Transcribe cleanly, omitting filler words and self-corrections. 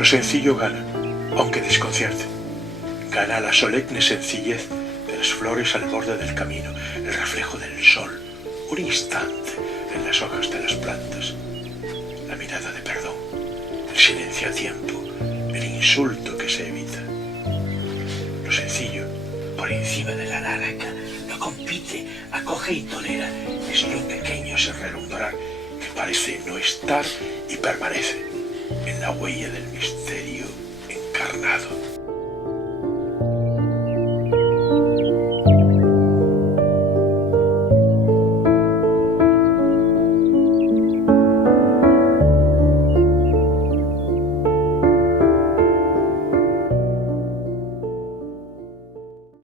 Lo sencillo gana, aunque desconcierte. Gana la solemne sencillez de las flores al borde del camino, el reflejo del sol, un instante en las hojas de las plantas, la mirada de perdón, el silencio a tiempo, el insulto que se evita. Lo sencillo, por encima de la naranja, no compite, acoge y tolera, es lo pequeño sin relumbrar, que parece no estar y permanece en la huella del misterio encarnado.